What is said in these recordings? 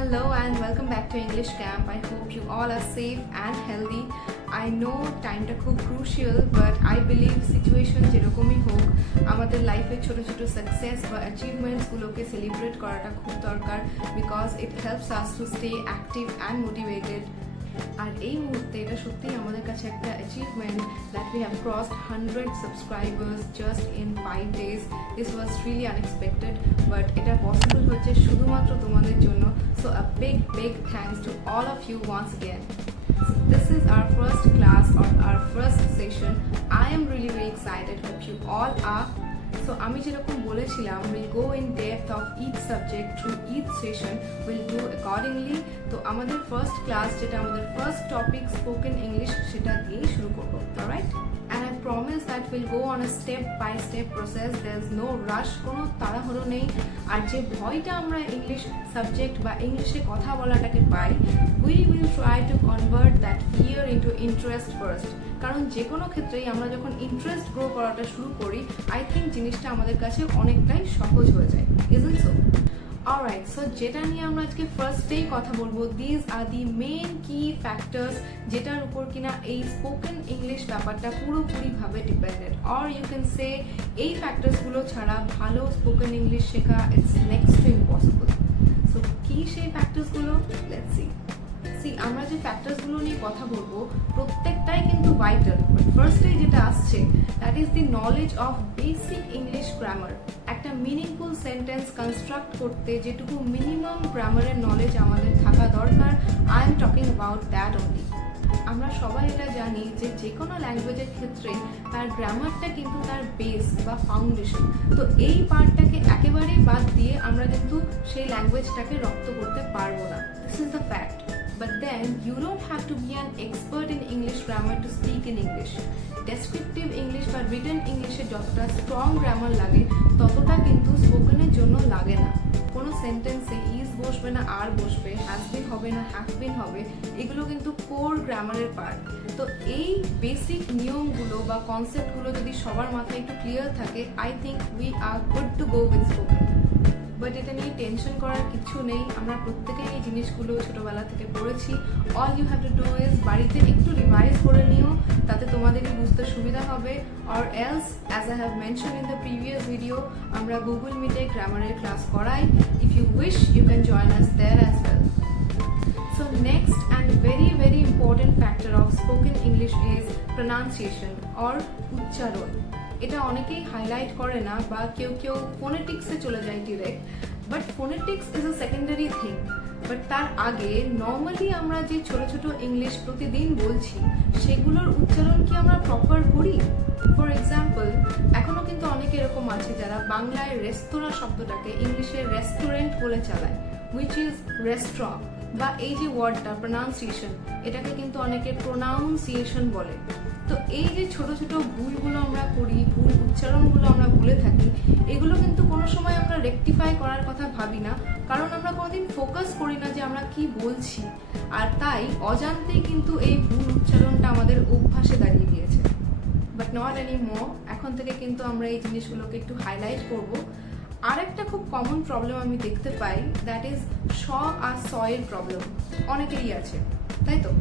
Hello and welcome back to English Camp. I hope you all are safe and healthy. I know time টা খুব crucial, but I believe situation যেরকমই হোক আমাদের লাইফে ছোট ছোট সাকসেস বা অ্যাচিভমেন্টস গুলোকে সেলিব্রেট করাটা খুব দরকার because it helps us to stay active and motivated. আর এই মুহূর্তে এটা সত্যিই আমাদের কাছে একটা achievement that we have crossed 100 subscribers just in 5 days. This was really unexpected, but এটা পসিবল হয়েছে শুধুমাত্র তোমাদের জন্য. So a big thanks to all of you once again. This is our first class or our first session. I am really very excited. Hope you all are. So আমি যেরকম বলেছিলাম we'll go in depth of each subject through each session. We'll do accordingly. তো আমাদের first class যেটা আমাদের first topic spoken English সেটা দিয়েই শুরু করব. Alright? And I promise that we'll go on a step by step process. There's no rush, কোনো তাড়াহুড়ো নেই. আর যে ভয়টা আমরা ইংলিশ সাবজেক্ট বা ইংলিশে কথা বলাটাকে পাই, we will try to convert that fear into interest first. কারণ যে কোনো ক্ষেত্রেই আমরা যখন ইন্টারেস্ট গ্রো করাটা শুরু করি, I think জিনিসটা আমাদের কাছে অনেকটাই সহজ হয়ে যায়, isn't so? Alright, so যেটা নিয়ে আমরা আজকে ফার্স্টেই কথা বলবো, these are the main key factors যেটার উপর কিনা এই স্পোকেন ইংলিশ ব্যাপারটা পুরোপুরিভাবে dependent, or you can say এই ফ্যাক্টরসগুলো ছাড়া ভালো স্পোকেন ইংলিশ শেখা it's next to impossible. So কি সেই ফ্যাক্টরসগুলো? Let's see. আমরা যে ফ্যাক্টরসগুলো নিয়ে কথা বলবো প্রত্যেকটাই কিন্তু ভাইটাল, বাট ফার্স্টে যেটা আসছে that is the knowledge of basic English grammar. একটা মিনিংফুল সেন্টেন্স কনস্ট্রাক্ট করতে যেটুকু মিনিমাম গ্রামারের নলেজ আমাদের থাকা দরকার, I am talking about that only. আমরা সবাই এটা জানি যে কোনো ল্যাঙ্গুয়েজের ক্ষেত্রে তার গ্রামারটা কিন্তু তার বেস বা ফাউন্ডেশন. তো এই পার্টটাকে একেবারেই বাদ দিয়ে আমরা কিন্তু সেই ল্যাঙ্গুয়েজটাকে রপ্ত করতে পারবো না. This is the fact. But then you don't have to be an expert in English grammar to speak in English. Descriptive English বা written English এ যতটা strong grammar লাগে ততটা কিন্তু স্পোকেনের জন্য লাগে না. কোনো সেন্টেন্সে ইজ বসবে না আর বসবে, হ্যাজ বিন হবে না হ্যাভ বিন হবে, এগুলো কিন্তু কোর গ্রামারের পার্ট. তো এই বেসিক নিয়মগুলো বা কনসেপ্টগুলো যদি সবার মাথায় একটু ক্লিয়ার থাকে, I think we are good to go with spoken. But এটা নিয়ে টেনশন করার কিছু নেই, আমরা প্রত্যেকেই এই জিনিসগুলো ছোটবেলা থেকে পড়েছি. All you have to do is বাড়িতে একটু রিভাইজ করে নিও, তাতে তোমাদেরই বুঝতে সুবিধা হবে. Or else as I have mention in the previous video, আমরা গুগল মিটে গ্রামারের ক্লাস করাই. If you wish you can join us there as well. So next and very important factor of spoken English is pronunciation or উচ্চারণ. এটা অনেকেই highlight করে না বা কেউ ফোনেটিক্সে চলে যায় direct, but phonetics is a secondary thing. But তার আগে নর্মালি আমরা যে ছোট ছোট ইংলিশ প্রতিদিন বলছি সেগুলোর উচ্চারণ কি আমরা প্রপার করি? ফর এক্সাম্পল, এখনো কিন্তু অনেকে এরকম আছে যারা বাংলায় রেস্তোরাঁ শব্দটাকে ইংলিশে রেস্টুরেন্ট বলে চালায়, হুইচ ইজ রেস্টুরেন্ট. বা এই যে ওয়ার্ডটা প্রোনাউন্সিয়েশন, এটাকে কিন্তু অনেকে প্রোনাউন্সিয়েশন বলে. তো এই যে ছোট ছোট ভুলগুলো আমরা করি, ভুল উচ্চারণগুলো আমরা ভুলে থাকি, এগুলো কিন্তু কোনো সময় আমরা রেকটিফাই করার কথা ভাবি না, কারণ আমরা কোনোদিন ফোকাস করি না যে আমরা কি বলছি. আর তাই অজান্তেই কিন্তু এই ভুল উচ্চারণটা আমাদের অভ্যাসে দাঁড়িয়ে গিয়েছে. বাট নট এনি মোর, এখন থেকে কিন্তু আমরা এই জিনিসগুলোকে একটু হাইলাইট করব. আর একটা খুব কমন প্রবলেম আমি দেখতে পাই, দ্যাট ইজ স আর স এর প্রবলেম অনেকেরই আছে, তাই তো?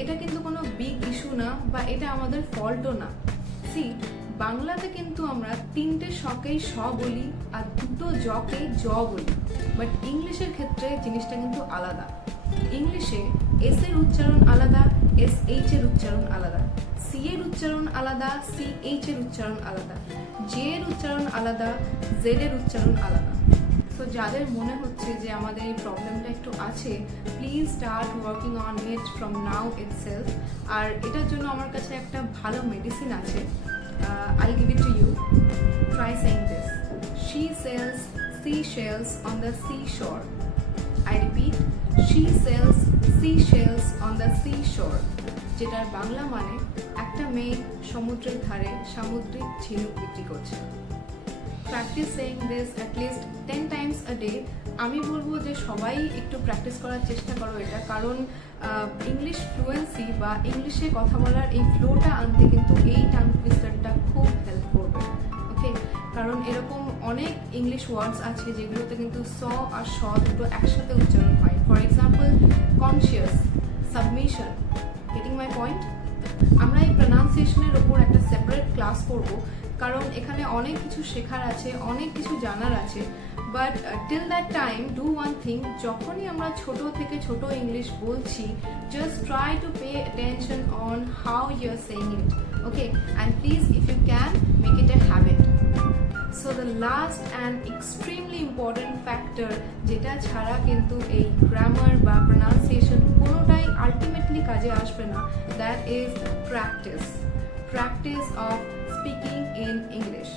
এটা কিন্তু কোনো বিগ ইস্যু না বা এটা আমাদের ফল্টও না. বাংলাতে কিন্তু আমরা 3টে শকেই স বলি আর 2টো জকেই জ বলি, বাট ইংলিশের ক্ষেত্রে জিনিসটা কিন্তু আলাদা. ইংলিশে এস এর উচ্চারণ আলাদা, এস এইচ এর উচ্চারণ আলাদা, সি এর উচ্চারণ আলাদা, সি এইচ এর উচ্চারণ আলাদা, জে এর উচ্চারণ আলাদা, জেড এর উচ্চারণ আলাদা. তো যাদের মনে হচ্ছে যে আমাদের এই প্রবলেমটা একটু আছে, please start working on it from now itself. আর এটার জন্য আমার কাছে একটা ভালো মেডিসিন আছে. I'll give it to you. Try saying this. She sells seashells on the seashore. I repeat, she sells seashells on the seashore. যেটার বাংলা মানে একটা মেয়ে সমুদ্রের ধারে সামুদ্রিক ঝিনুক বিক্রি করছে. Practice saying this at least 10 times a day. আমি বলবো যে সবাই একটু প্র্যাকটিস করার চেষ্টা করো এটা, কারণ ইংলিশ ফ্লুয়েন্সি বা ইংলিশে কথা বলার এই ফ্লোটা আনতে কিন্তু এই টাং টুইস্টারটা খুব হেল্প করবে. ওকে, কারণ এরকম অনেক ইংলিশ ওয়ার্ডস আছে যেগুলোতে কিন্তু স আর স দুটো একসাথে উচ্চারণ হয়। For example conscious, submission. Getting my point? আমরা এই প্রনাউন্সিয়েশনের ওপর একটা সেপারেট ক্লাস করব, কারণ এখানে অনেক কিছু শেখার আছে, অনেক কিছু জানার আছে। But till that time do one thing, যখনই আমরা ছোট থেকে ছোট ইংলিশ বলছি, just try to pay attention on how you are saying it, okay? And please if you can make it a habit. So the last and extremely important factor, যেটা ছাড়া কিন্তু এই গ্রামার বা প্রনাউন্সিয়েশন কোনোটাই ultimately কাজে আসবে না, that is practice. Practice of speaking in English.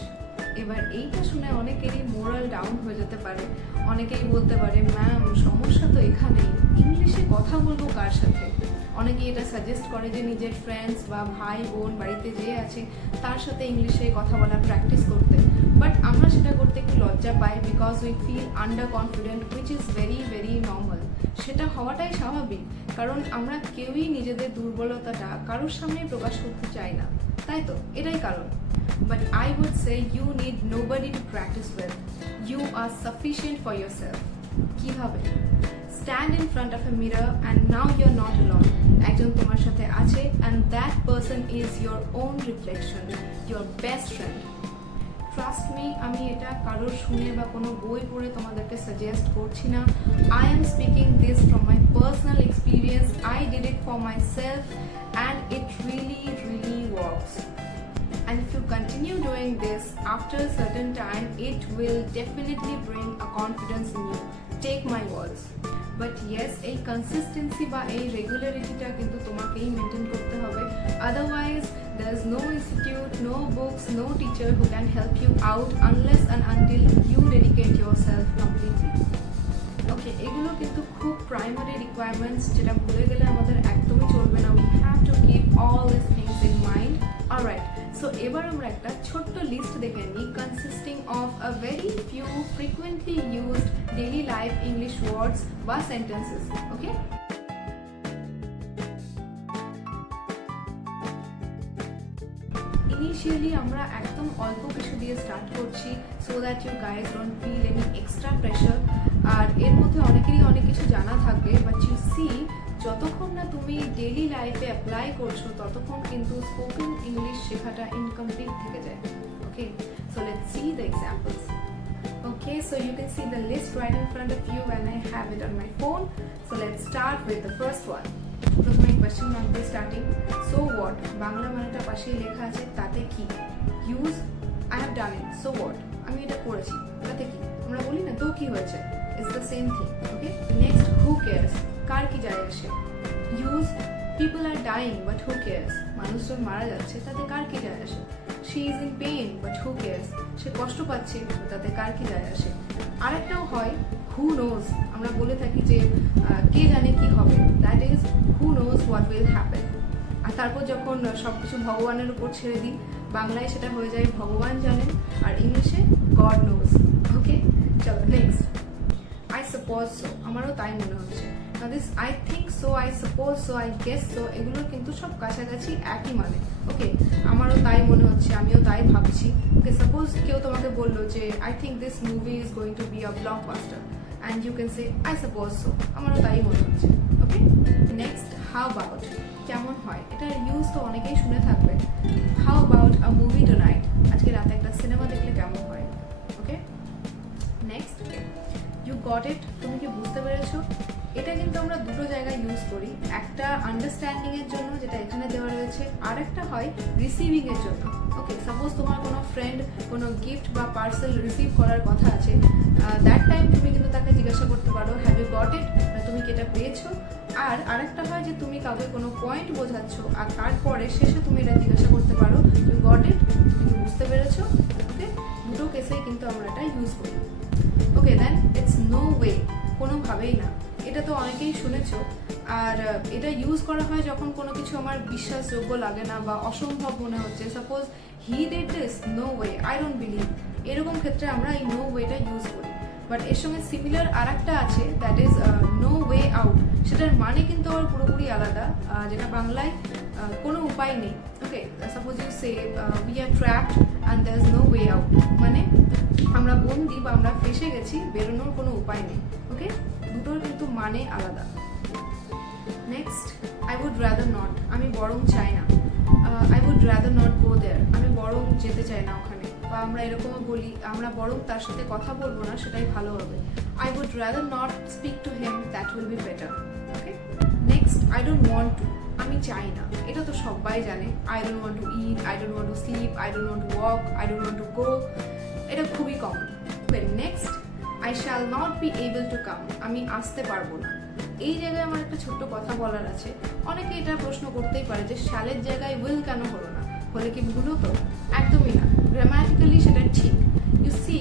এবার এইটা শুনে অনেকেরই মোরাল ডাউন হয়ে যেতে পারে। অনেকেই বলতে পারে, ম্যাম সমস্যা তো এখানেই, ইংলিশে কথা বলবো কার সাথে? অনেকেই এটা সাজেস্ট করে যে নিজের ফ্রেন্ডস বা ভাই বোন বাড়িতে যে আছে তার সাথে ইংলিশে কথা বলার প্র্যাকটিস করতে। বাট আমরা সেটা করতে একটু লজ্জা পাই, because we feel under confident, which is very very normal. সেটা হওয়াটাই স্বাভাবিক, কারণ আমরা কেউই নিজেদের দুর্বলতাটা কারোর সামনেই প্রকাশ করতে চাই না, তাই তো? এটাই কারণ। But I would say you need nobody to practice with. You are sufficient for yourself. কিভাবে? Stand in front of a mirror and now you're not alone. একজন তোমার সাথে আছে and that person is your own reflection, your best friend. Trust me, আমি এটা কারোর শুনে বা কোনো বই পড়ে তোমাদেরকে সাজেস্ট করছি না। I am speaking this from my personal experience. I did it for myself and it really, really works. And if you continue doing this, after a certain time, it will definitely bring a confidence in you. Take my words. But yes, এই consistency বা এই regularityটা কিন্তু তোমাকেই maintain করতে হবে. Otherwise, there is no institute, no books, no teacher who can help you out unless and until you dedicate yourself completely. Okay, এগুলো কিন্তু খুব প্রাইমারি রিকোয়ারমেন্টস, যেটা ভুলে গেলে আমাদের একদমই চলবে না। We have to keep all these things in mind. Alright, so এবার আমরা একটা ছোট্ট লিস্ট দেখে নিই, consisting of a very few frequently used daily life English words বা sentences. Okay? Initially আমরা একদম অল্প কিছু দিয়ে স্টার্ট করছি, so that you guys don't feel any extra pressure. আর এর মধ্যে অনেকেরই অনেক কিছু জানা থাকবে, but you see, যতক্ষণ না তুমি ডেইলি লাইফে অ্যাপ্লাই করছো ততক্ষণ কিন্তু স্পোকেন ইংলিশ শেখাটা ইনকমপ্লিট থেকে যায়। Okay, so let's see the examples. Okay, so you can see the list right in front of you and I have it on my phone. So let's start with the first one. প্রথমে question mark দিয়ে starting. So what, Bangla মানেটা পাশেই লেখা আছে, তাতে কি? Use I have done it, so what, আমি এটা করেছি, তাতে কি? আমরা বলি না তো কি হয়েছে, it's the same thing. Okay, next, who cares, কার কি যায় আসে? Use people are dying but who cares, মানুষজন মারা যাচ্ছে, তাতে কার কি যায় আসে? She is in pain but who cares, সে কষ্ট পাচ্ছে, তাতে কার কি যায় আসে? আরেকটাও হয়, হু নোজ, আমরা বলে থাকি যে কে জানে কি হবে, that is who knows what will happen. আর তারপর যখন সব কিছু ভগবানের উপর ছেড়ে দিই, বাংলায় সেটা হয়ে যায় ভগবান জানেন, আর ইংলিশে গড নোজ। ওকে, চলো নেক্সট। আই সাপোজ সো, আমারও তাই মনে হচ্ছে। না this I think so, I suppose so, I guess so, এগুলোর কিন্তু সব কাছাকাছি একই মানে। ওকে, আমারও তাই মনে হচ্ছে, আমিও তাই ভাবছি। ওকে, সাপোজ কেউ তোমাকে বললো যে I think this movie is going to be a blockbuster and you can say I suppose so, আমারও তাই মনে হচ্ছে। ওকে, নেক্সট, হাউ অ্যাবাউট, কেমন হয়? এটার ইউজ তো অনেকেই শুনে থাকবে। How about a movie tonight, আজকে রাতে একটা সিনেমা দেখলে কেমন হয়? ওকে, নেক্সট, ইউ গট ইট, তুমি কি বুঝতে পেরেছো? এটা কিন্তু আমরা দুটো জায়গায় ইউজ করি, একটা আন্ডারস্ট্যান্ডিং এর জন্য যেটা এখানে দেওয়া রয়েছে, আর একটা হয় রিসিভিং এর জন্য। ওকে, সাপোজ তোমার কোনো ফ্রেন্ড কোনো গিফট বা পার্সেল রিসিভ করার কথা আছে, দ্যাট টাইম তুমি কিন্তু তাকে জিজ্ঞাসা করতে পারো হ্যাভ ইউ গট ইট, তুমি কি এটা পেয়েছো? আর আরেকটা হয় যে তুমি কাউকে কোনো পয়েন্ট বোঝাচ্ছ আর তারপরে শেষে তুমি এটা জিজ্ঞাসা করতে পারো ইউ গট ইট, তুমি কি বুঝতে পেরেছো? ওকে, দুটো কেসেই কিন্তু আমরা এটা ইউজ করি। ওকে, দেন ইটস নো ওয়ে, কোনোভাবেই না, এটা তো অনেকেই শুনেছো। আর এটা ইউজ করা হয় যখন কোনো কিছু আমার বিশ্বাসযোগ্য লাগে না বা অসম্ভব মনে হচ্ছে। Suppose he did this, no way, I don't believe, এরকম ক্ষেত্রে আমরা এই নো ওয়েটা ইউজ করি। বাট এর সঙ্গে সিমিলার আর একটা আছে, that is no way out, সেটার মানে কিন্তু আবার পুরোপুরি আলাদা, যেটা বাংলায় কোনো উপায় নেই। Okay, suppose you say we are trapped and there is no way out, মানে আমরা বন্দি বা আমরা ফেসে গেছি, বেরোনোর কোনো উপায় নেই। ওকে, দুটোর কিন্তু মানে আলাদা। Next, I would rather not, আমি বরং চাই না। I would rather not go there, আমি বরং যেতে চাই না ওখানে। বা আমরা এরকমও বলি, আমরা বরং তার সাথে কথা বলবো না, সেটাই ভালো হবে। I would rather not speak to him, that will be better. Okay, next, I don't want to, আমি চাই না। এটা তো সবাই জানে, I don't want to eat, I don't want to sleep, I don't want to walk, I don't want to go, এটা খুবই common. Next, I shall not be able to come, আমি আসতে পারবো না। এই জায়গায় আমার একটা ছোট্ট কথা বলার আছে। অনেকে এটা প্রশ্ন করতেই পারে যে শ্যালের জায়গায় উইল কেন হলো না, হলে কি ভুল হতো? একদমই না, গ্রামাটিক্যালি সেটা ঠিক। ইউ সি,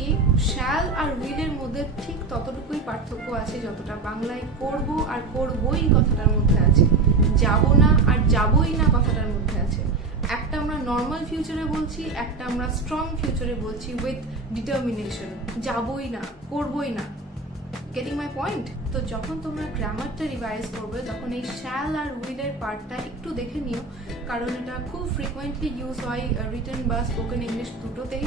শ্যাল আর উইলের মধ্যে ঠিক ততটুকুই পার্থক্য আছে যতটা বাংলায় করব আর করবই কথাটার মধ্যে আছে, যাব না আর যাবই না কথাটার মধ্যে আছে। একটা আমরা নর্মাল ফিউচারে বলছি, একটা আমরা স্ট্রং ফিউচারে বলছি উইথ ডিটারমিনেশন, যাবই না, করবই না। Getting my point? তো যখন তোমরা গ্রামারটা রিভাইজ করবে তখন এই শ্যাল আর উইলের পার্টটা একটু দেখে নিও, কারণ এটা খুব ফ্রিকোয়েন্টলি ইউজ হয় রিটেন বা স্পোকেন ইংলিশ দুটোতেই।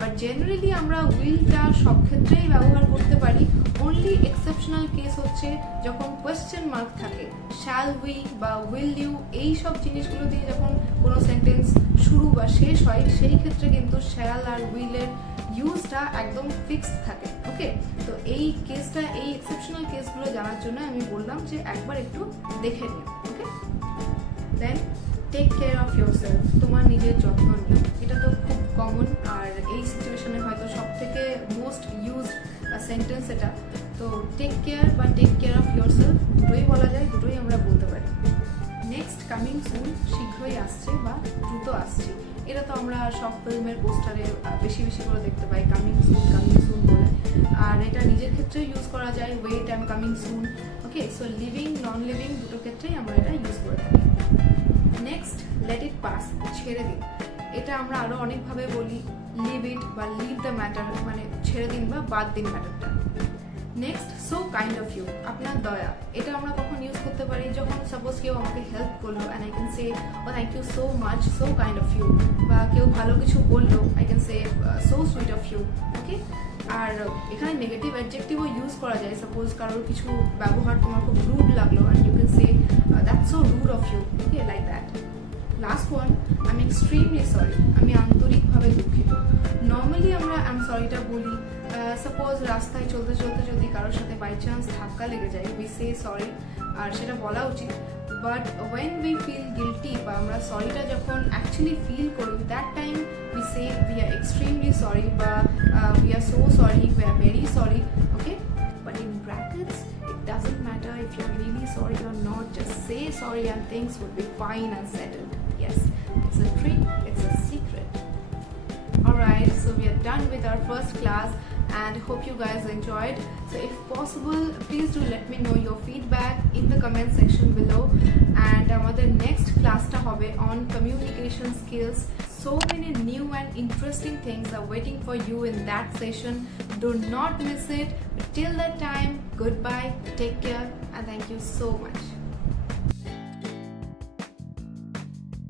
বাট জেনারেলি আমরা উইলটা সব ক্ষেত্রেই ব্যবহার করতে পারি। অনলি এক্সেপশনাল কেস হচ্ছে যখন কোয়েশ্চেন মার্ক থাকে, শ্যাল উই বা উইল ইউ, এই সব জিনিসগুলো দিয়ে যখন কোনো সেন্টেন্স শুরু বা শেষ হয়, সেই ক্ষেত্রে কিন্তু শ্যাল আর উইলের ইউজটা একদম ফিক্সড থাকে। ওকে, তো এই কেসটা, এই এক্সেপশনাল কেসগুলো জানার জন্য আমি বললাম যে একবার একটু দেখে নিও। Okay, then take care of yourself, তোমার নিজের যত্ন নিও। এটা তো খুব কমন, আর এই সিচুয়েশনে হয়তো সব থেকে মোস্ট ইউজড সেন্টেন্স এটা। তো টেক কেয়ার বা টেক কেয়ার অফ ইয়োরসেলফ দুটোই বলা যায়, দুটোই আমরা বলতে পারি। নেক্সট, কামিং সুন, শীঘ্রই আসছে বা দ্রুত আসছে। এটা তো আমরা সব ফিল্মের পোস্টারে বেশি বেশি করে দেখতে পাই, কামিং সুন বলে। আর এটা নিজের ক্ষেত্রে ইউজ করা যায়, wait, I am coming soon. Okay, so living, non living দুটো ক্ষেত্রেই আমরা এটা ইউজ করে থাকি। নেক্সট, লেট ইট পাস, ছেড়ে দিন। এটা আমরা আরও অনেকভাবে বলি, লিভ ইট বা লিভ দ্য ম্যাটার, মানে ছেড়ে দিন বা বাদ দিন ম্যাটারটা। Next, so kind of you, আপনার দয়া। এটা আমরা কখন ইউজ করতে পারি? যখন সাপোজ কেউ আমাকে হেল্প করলো and I can say oh thank you so much, so kind of you. বা কেউ ভালো কিছু বললো, I can say so sweet of you. Okay, আর এখানে নেগেটিভ অ্যাডজেক্টিভও ইউজ করা যায়। সাপোজ কারোর কিছু ব্যবহার তোমার খুব রুড লাগলো and you can say that's so rude of you. Okay, like that. Last one, I am extremely sorry, আমি আন্তরিকভাবে দুঃখিত। নর্মালি আমরা আই এম সরিটা বলি, সাপোজ রাস্তায় চলতে চলতে যদি কারোর সাথে বাই চান্স ধাক্কা লেগে যায়, উই সে সরি, আর সেটা বলা উচিত। But when we feel guilty বা আমরা সরিটা যখন অ্যাকচুয়ালি ফিল করি, that time we say we are extremely sorry বা we are so sorry, we are very sorry. Okay, but in brackets it doesn't matter if you're really sorry or not, just say sorry and things will be fine and settled. Yes, it's a trick, it's a secret. Alright, so we are done with our first class and hope you guys enjoyed. So if possible, please do let me know your feedback in the comment section below. And আমাদের next class টা হবে on communication skills. So many new and interesting things are waiting for you in that session. Do not miss it. But till that time, goodbye, take care, and thank you so much.